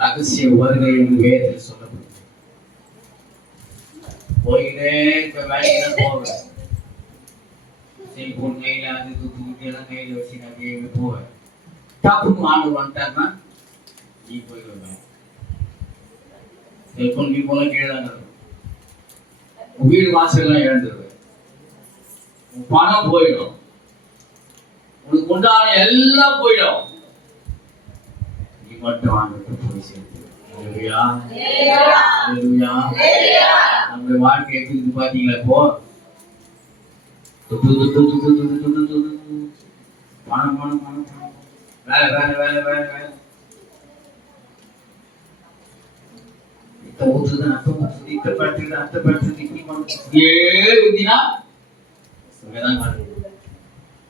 ரகசிய வருகை என்று வேதத்தில் சொல்லப்படும். போயிட்டே இருக்க வேலையில போவேன். செல்போன் கையில அது தூக்கிட்டு எல்லாம் கையில வச்சு நான் போவேன். தப்புன்னு ஆண்டு வந்துட்டாருன்னா நீ போயிடுவேன். செல்போன் போல கீழே தான் இருக்கும். வீடு வாசல்லாம் இழந்துருவேன். பணம் போயிடும். உனக்கு உண்டான எல்லாம் போயிடும். நீ மட்டும் ஆண்டு போய் சேர்த்து. நம்முடைய வாழ்க்கை எப்படி பாத்தீங்களா? இப்போ பணம் பணம் பணம் வேலை வேலை வேலை வேலை வேலை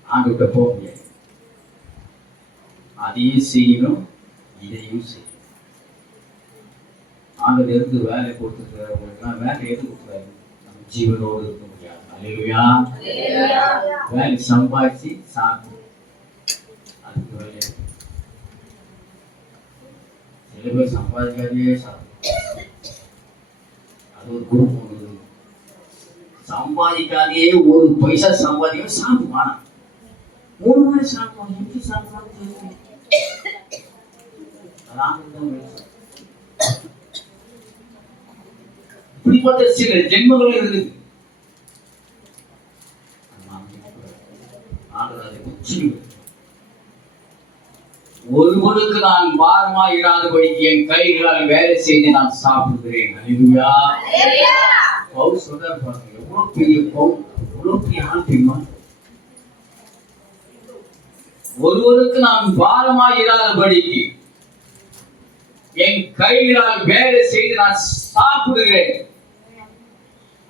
ஆண்டுகிட்ட போக முடியாது. அதையும் செய்யணும், இதையும் செய்யணும். ஆண்டு இருந்து வேலை கொடுத்துருக்கிறவங்களுக்குலாம் வேலை எது கொடுக்குறாரு? நம்ம ஜீவனோடு இருக்க முடியாது. அல்லேலூயா. வேலை சம்பாதிச்சு சாப்பிட்டு அதுக்கு வேலை. சில பேர் சம்பாதிக்காதே சாப்பிடும். அது ஒரு குரூப் ஒன்று. சம்பாதிக்காதே ஒரு பைசா சம்பாதிக்க சாப்பிடுவானா 3 நாள் சாப்பிடுவாங்க. எப்படி சாப்பிடுவாங்க? இப்படிப்பட்ட சில ஜென்மங்களும் இருக்குது. ஒருவனுக்கு நான் பாரமா இராதபடிக்கு என் கைகளால் வேலை செய்து நான் சாப்பிடுகிறேன். அல்லேலூயா. பவுல் சொல்றாரு பாருங்க, எவ்வளவு பெரிய பவுல், எவ்வளவு பெரிய ஆள் தெரியுமா? ஒருவனுக்கு நான் பாரமா இராதபடிக்கு என் கைகளால் வேலை செய்து நான் சாப்பிடுகிறேன்.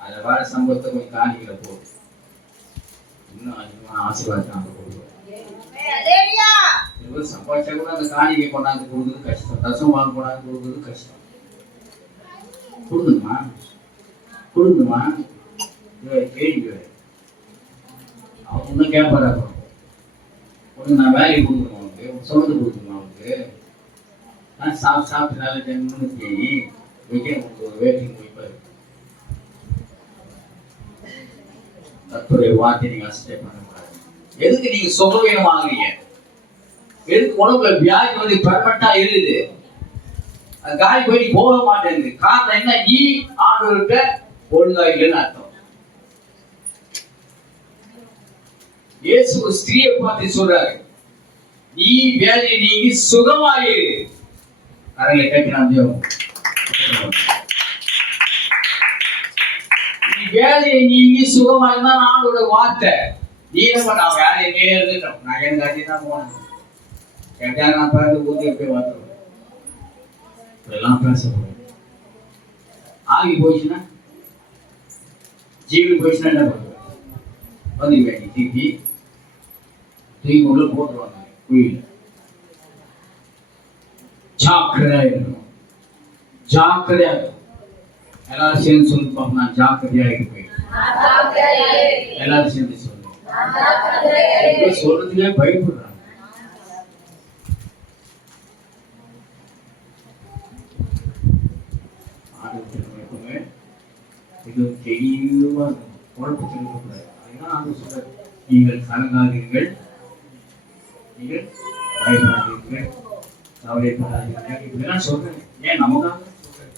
அதை வர சம்பவத்தை கொஞ்சம் காணிக்கிற போது இன்னும் அதிகமான ஆசீர்வாதம் கொடுக்குறோம். சம்பாதிச்சா கூட அந்த காணிக்கை கொண்டாந்து கொடுக்குறது கஷ்டம், தசமாக கொண்டாந்து கொடுக்குறது கஷ்டம். கொடுங்கம்மா கொடுங்கம்மா கேள்வி அவங்க இன்னும் கேட்பாரா? உனக்கு நான் வேலையை கொடுக்கணும், அவனுக்கு சொன்னது கொடுக்கணும், அவனுக்கு நான் சாப்பிட்டு நல்ல ஜென்மன்னு தேடி வைக்க உங்களுக்கு ஒரு வேட்டிங் வைப்பாரு. கர்த்தருடைய வார்த்தை நீங்க அசட்டை பண்ண கூடாது. எதுக்கு நீங்க சுகவீனம் ஆகுறீங்க? எதுக்கு உடம்புல வியாதி வந்து பெர்மனண்டா இருக்குது? அது காலி போய் போக மாட்டேங்குது. காரணம் என்ன? நீ ஆண்டவர்கிட்ட ஒழுங்கா இல்லைன்னு அர்த்தம். இயேசு ஒரு ஸ்திரியை பார்த்து சொல்றாரு, நீ வேலையை நீங்கி சுகமாயிரு. கரையில கட்டினான் தேவன். நீ வேலையை நீங்கி சுகமாயிருந்தா ஆண்டோட வார்த்தை. நீ என்ன பண்ண? வேலையே இருந்துட்டோம், நான் எனக்கு கட்டி தான் போனேன். கேட்டா நான் பார்த்து ஊத்தி போய் வார்த்தை எல்லாம் பேசப்படும். ஆகி போயிடுச்சுன்னா, ஜீவன் போயிடுச்சுன்னா என்ன பண்ணுவேன்? வந்து வேண்டி தூக்கி உள்ள போட்டுருவாங்க குழியில. ஜாக்கிரதையா இருக்கணும், ஜாக்கிரதையா இருக்கணும். எல்லாரும் சேர்ந்து சொல்லி பார்ப்போம், நான் ஜாக்கிரதையா இருப்பேன். எல்லாரும் சேர்ந்து சொல்லுங்க. சொல்றதுக்கே பயப்படுறாங்க. இது தெளிவா குழப்பத்தில் இருக்கக்கூடாது. அதுதான் அந்த சொல்ற, நீங்கள் கலங்காதீர்கள், நீங்கள் பயப்படாதீர்கள், கவலைப்படாதீர்கள், இப்படிலாம் சொல்றேன். ஏன் நமக்காக சொல்றேன்?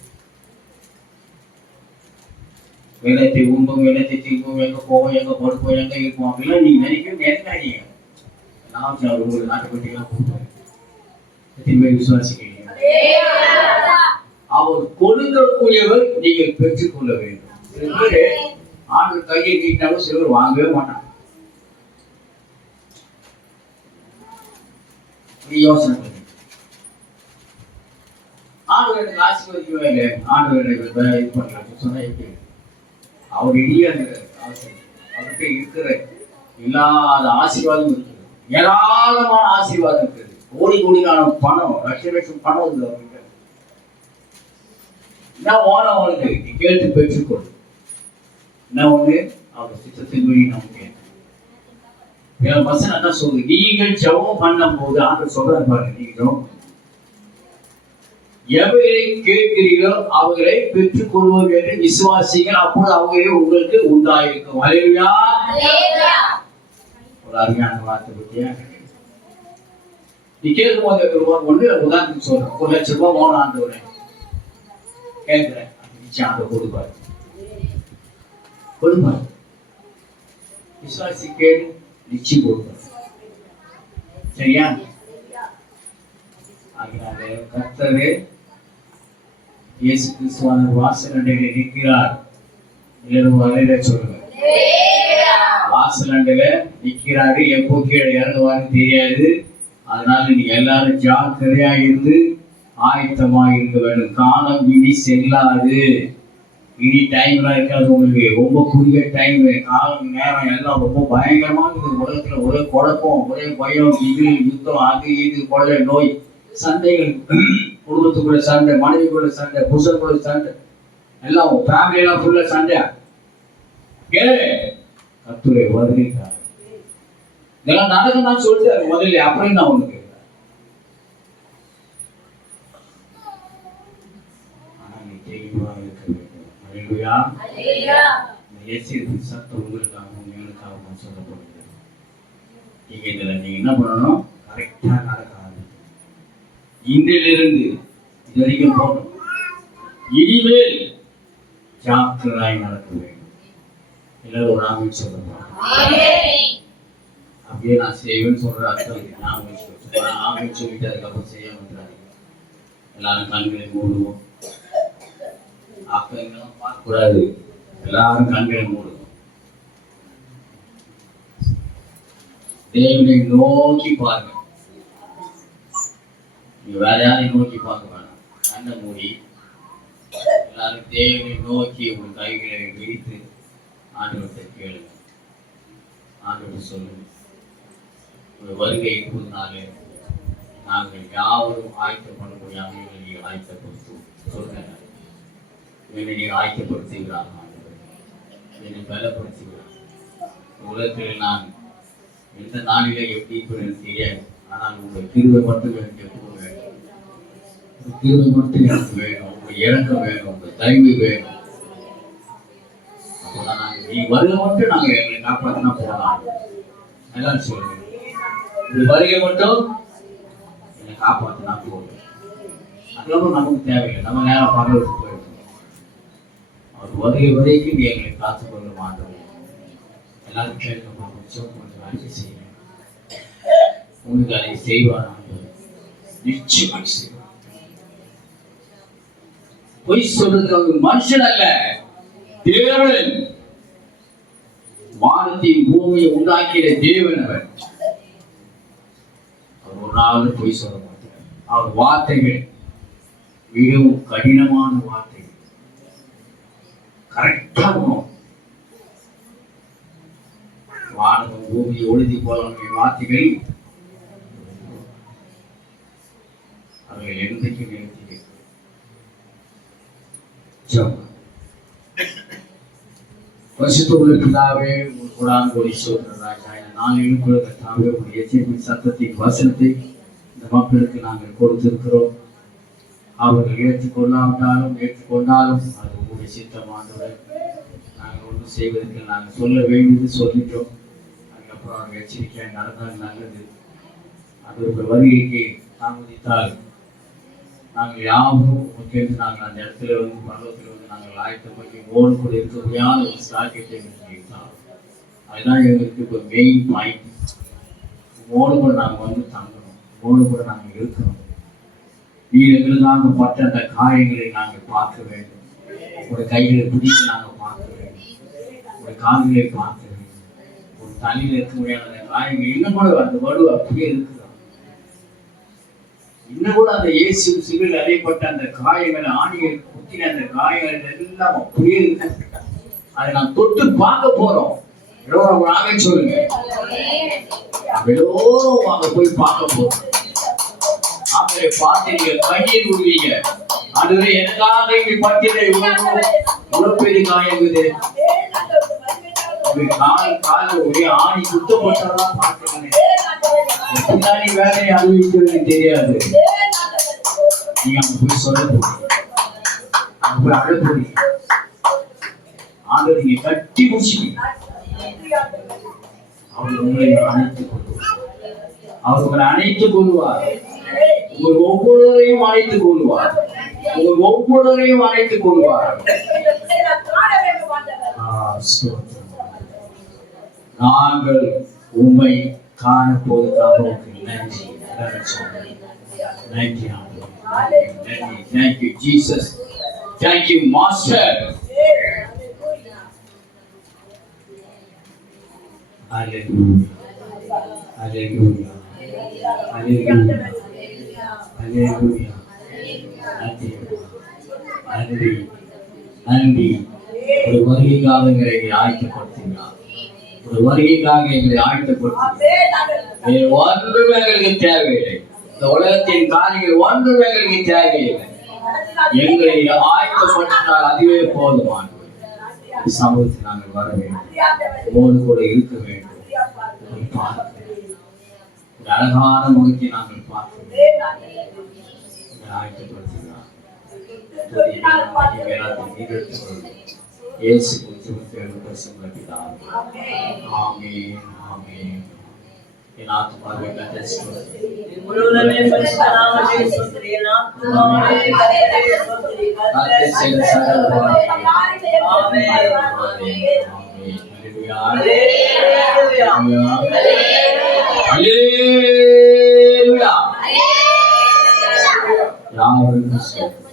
வேலைத்தை உண்போம், வேலைத்தை தீர்ப்போம், எங்க போவோம், எங்க படுப்போம், எங்க இருப்போம் அப்படிலாம் நீங்க நினைக்காதீங்க. எல்லாம் அவர் உங்களுக்கு நாட்டுப்பட்டியெல்லாம் கொடுப்பாரு. எத்தனை பேர் விசுவாசிக்கிறீங்க? அவர் கொடுக்கக்கூடியவர் நீங்கள் பெற்றுக்கொள்ள வேண்டும். சில பேர் ஆண்டு கையை நீட்டாலும் சிலர் வாங்கவே மாட்டாங்க. யோசனை பண்ணி ஆண்டு எனக்கு ஆசீர்வதிக்கவே இல்லை, ஆண்டு இது பண்ணலாம் சொன்னா எப்படி? அவர் இடியா அவர்கிட்ட இருக்கிற இல்லாத ஆசீர்வாதம் இருக்குது, ஏராளமான ஆசீர்வாதம் இருக்குது, கோடி கோடிக்கான பணம், லட்ச லட்சம் பணம் இருக்குது அவர்கிட்ட. என்ன ஓன அவனுக்கு நீ கேட்டு பெற்றுக்கொள். என்ன ஒண்ணு? அவர் சித்தத்தின்படி நமக்கு பசங்க என்ன சொல்லுது? நீங்கள் ஜெபம் பண்ணும் போது ஆண்டு சொல்றாரு பாருங்க, நீங்க ஜெபம் எவைகளை கேட்கிறீர்களோ அவர்களை பெற்றுக் கொள்வோம் என்று விசுவாசிகள், அப்போது அவர்களே உங்களுக்கு உண்டாயிருக்கும். அல்லேலூயா. ஒரு அருமையான வார்த்தை பத்தியா? நீ கேட்கும் போது ஒண்ணு உதாரணத்துக்கு சொல்றேன், 1 லட்சம் ரூபாய் ஓன ஆண்டு கேட்கிறேன், நிச்சயம் ஆண்டு கொடுப்பாரு, கொடுப்பாரு. விசுவாசி கேடு நிச்சயம் கொடுப்பாரு. சரியா? அதனால கர்த்தரே இயேசு கிறிஸ்துவான வாசல் அண்டையில நிற்கிறார். எல்லாரும் வரையில சொல்லுங்க, வாசல் அண்டையில நிற்கிறாரு. எப்போ கீழே இறங்குவாருன்னு தெரியாது. அதனால நீங்க எல்லாரும் ஜாக்கிரதையா இருந்து ஆயத்தமாக இருக்க வேண்டும். காலம் இனி செல்லாது, இனி டைம்லாம் இருக்காது உங்களுக்கு. ரொம்ப குறுகிய டைம், காலம் நேரம் எல்லாம் ரொம்ப பயங்கரமா இருக்குது. உலகத்துல ஒரே குழப்பம், ஒரே பயம், இது யுத்தம், அது இது, கொள்ளை நோய், சண்டைகள், குடும்பத்துக்குள்ள சண்டை, மனைவிக்குள்ள சண்டை, புருஷனுக்குள்ள சண்டை, எல்லாம் ஃபேமிலி எல்லாம் ஃபுல்லா சண்டை. கர்த்தருடைய வருகைக்காக இதெல்லாம் நடக்கும் தான் சொல்லிட்டாரு முதல்ல. அப்புறம் நான் உனக்கு சத்தம் உங்களுக்காகவும் எங்களுக்காகவும் சொல்லப்படுகிறது. நீங்க இதுல நீங்க என்ன பண்ணணும்? கரெக்டா நடக்காது. இன்றிலிருந்து இது வரைக்கும் போகணும், இனிமேல் ஜாக்கிரதாய் நடக்க வேண்டும். எல்லாரும் ஒரு ஆமீன் சொல்லுங்க. அப்படியே நான் செய்வேன்னு சொல்ற அர்த்தம் இல்லை. நான் சொல்லிட்டு அதுக்கப்புறம் செய்ய மாட்டாரு. எல்லாரும் கண்களை மூடுவோம். ஆக்கங்கெல்லாம் பார்க்க கூடாது. எல்லாரும் கண்களை மூடுவோம். தேவனை நோக்கி பாருங்க. நீங்க வேற யாரையும் நோக்கி பார்க்க வேணாம். கண்ணை மூடி எல்லாரும் தேவனை நோக்கி உங்கள் கைகளை விரித்து ஆண்டவர்கிட்ட கேளுங்க. ஆண்டவர் சொல்லுங்க, உங்கள் வருகை இப்போதுனாலே நாங்கள் யாவரும் ஆயத்தப்பட முடியாமல் நீங்கள் ஆயத்தப்படுத்துவோம். சொல்லுங்க, என்னை நீங்கள் ஆயத்தப்படுத்துகிறார். ஆண்டவர் என்னை பலப்படுத்துகிறார். உலகத்தில் நான் எந்த நாளிலே எப்படி எனக்கு தெரியாது. ஆனால் உங்கள் கிருபை மட்டும் எனக்கு எப்பவும் வேண்டும். உங்கள் கிருபை மட்டும் எனக்கு வேணும். உங்கள் இறக்கம் வேணும். உங்கள் தயவு வேணும். அப்போதான் நாங்கள் நீ வருகை மட்டும் நாங்கள் எங்களை காப்பாற்றினா போகலாம். எல்லாரும் சொல்லுங்க, உங்கள் வருகை மட்டும் என்னை காப்பாற்றினா போதும். அதுக்கப்புறம் நமக்கு தேவையில்லை. நம்ம நேரம் பகலுக்கு போயிடுவோம். அவர் வருகை வரைக்கும் எங்களை காத்துக்கொள்ள மாட்டோம். எல்லாரும் கேட்க கொஞ்சம் அறிக்கை செய்யணும். உங்களுக்கு அதை செய்வார். நிச்சயமாக செய்வார். பொய் சொல்றது அவர் மனுஷன் அல்ல, தேவன். வானத்தையும் பூமியை உண்டாக்கிய தேவன் அவர். அவர் ஒரு நாள் பொய் சொல்ல மாட்டார். அவர் வார்த்தைகள் மிகவும் கடினமான வார்த்தைகள். கரெக்டா வானமும் பூமியை ஒழுதி போல வார்த்தைகள் அவர்கள் என்றைக்கு நிறுத்தி பரிசுத்தமுள்ள பிதாவே, கூடான கோடி ஸ்தோத்திரம் ராஜா. இந்த நாளிலும் கூட கர்த்தாவே உங்களுடைய எச்சரிப்பின் சத்தத்தின் வசனத்தை இந்த மக்களுக்கு நாங்கள் கொடுத்திருக்கிறோம். அவர்கள் ஏற்றுக்கொள்ளாவிட்டாலும் ஏற்றுக்கொண்டாலும் அது உங்களுடைய சித்தமானவர். நாங்கள் ஒன்று செய்வதற்கு நாங்கள் சொல்ல வேண்டியது சொல்லிட்டோம். அதுக்கப்புறம் அவங்க எச்சரிக்கையாக நடந்தால் நல்லது. அது ஒரு வருகைக்கு தாமதித்தால் நாங்கள் யாரும் முக்கியம் நாங்கள் அந்த இடத்துல பருவத்தில் நாங்கள் ஆயத்தப்பட்டு ஓடு கூட இருக்க முடியாத ஒரு சாக்கியத்தை இருந்தால் அதுதான் எங்களுக்கு இப்போ மெயின் பாயிண்ட். ஓடு கூட நாங்கள் தங்கணும். ஓடு கூட நாங்கள் இருக்கணும். நீர் எங்களுக்காக பட்ட அந்த காயங்களை நாங்கள் பார்க்க வேண்டும். ஒரு கைகளை பிடித்து நாங்கள் பார்க்க வேண்டும். ஒரு கால்களை பார்க்க வேண்டும். ஒரு தலையில் இருக்க முடியாத அந்த காயங்கள் இன்னும் கூட அந்த வடு அப்படியே இருக்குதான். இன்னும் கூட அந்த இயேசு சிலுவையில் அறையப்பட்ட அந்த காயங்கள், ஆணிகள் குத்தின அந்த காயங்கள் எல்லாம் அப்படியே இருக்கு. அதை நான் தொட்டு பார்க்க போறோம். எல்லோரும் சொல்லுங்க, எல்லோரும் அங்க போய் பார்க்க போறோம். அவரை பார்த்து நீங்க கண்ணீர் விடுவீங்க. அதுவே எனக்காக இப்படி பட்டியலை இவ்வளவு பெரிய காயங்குது. கால ஒரே ஆணி குத்தப்பட்டதான் பார்க்கிறேன். பின்னாடி வேலையை அனுபவிக்கிறது தெரியாது. நீங்க அங்க போய் சொல்ல போறீங்க, அங்க போய் அழ போறீங்க. ஆக நீங்க கட்டி முடிச்சுக்கீங்க. அவர் உங்களை அணைத்துக் கொள்வார். அவர் உங்களை அணைத்துக் கொள்வார். உங்கள் ஒவ்வொருவரையும் அணைத்துக் கொள்வார். உங்கள் ஒவ்வொருவரையும் அணைத்துக் கொள்வார். நாங்கள் உண்மை காண போவதற்காக நன்றி. நன்றி. Thank you, Jesus. Thank you, Master. Hallelujah. Hallelujah. Hallelujah. Hallelujah. நன்றி. நன்றி. ஒரு வருகைக்காக எங்களை ஆயத்தப்படுத்தினார். ஒரு வருகைக்காக எங்களை ஆயத்தப்படுத்தினார். ஒன்றுமே எங்களுக்கு தேவையில்லை. இந்த உலகத்தின் காரியங்கள் ஒன்றுமே எங்களுக்கு தேவையில்லை. எங்களை ஆயத்தப்படுத்தினால் அதுவே போதுமானது. சமூகத்தில் நாங்கள் வர வேண்டும். உங்களோடு கூட இருக்க வேண்டும். அழகான முகத்தை நாங்கள் பார்க்கிறோம். ஆயத்தப்படுத்துகிறார். இயேசு கிறிஸ்துவின் பரிசுத்த பிதாவே. ஆமென். ஆமென். என் ஆத்துமாவே கர்த்தரை ஸ்தோத்திரி. முழுவதுமே பரிசுத்த நாமத்தை ஸ்தோத்திரி. என் ஆத்துமாவே கர்த்தரை ஸ்தோத்திரி. கர்த்தர் செய்த சகல உபகாரங்களும். ஆமென். ஆமென். ஹalleluya. ஹalleluya. அல்லேலூயா. யாவருக்கும் ஸ்தோத்திரம்.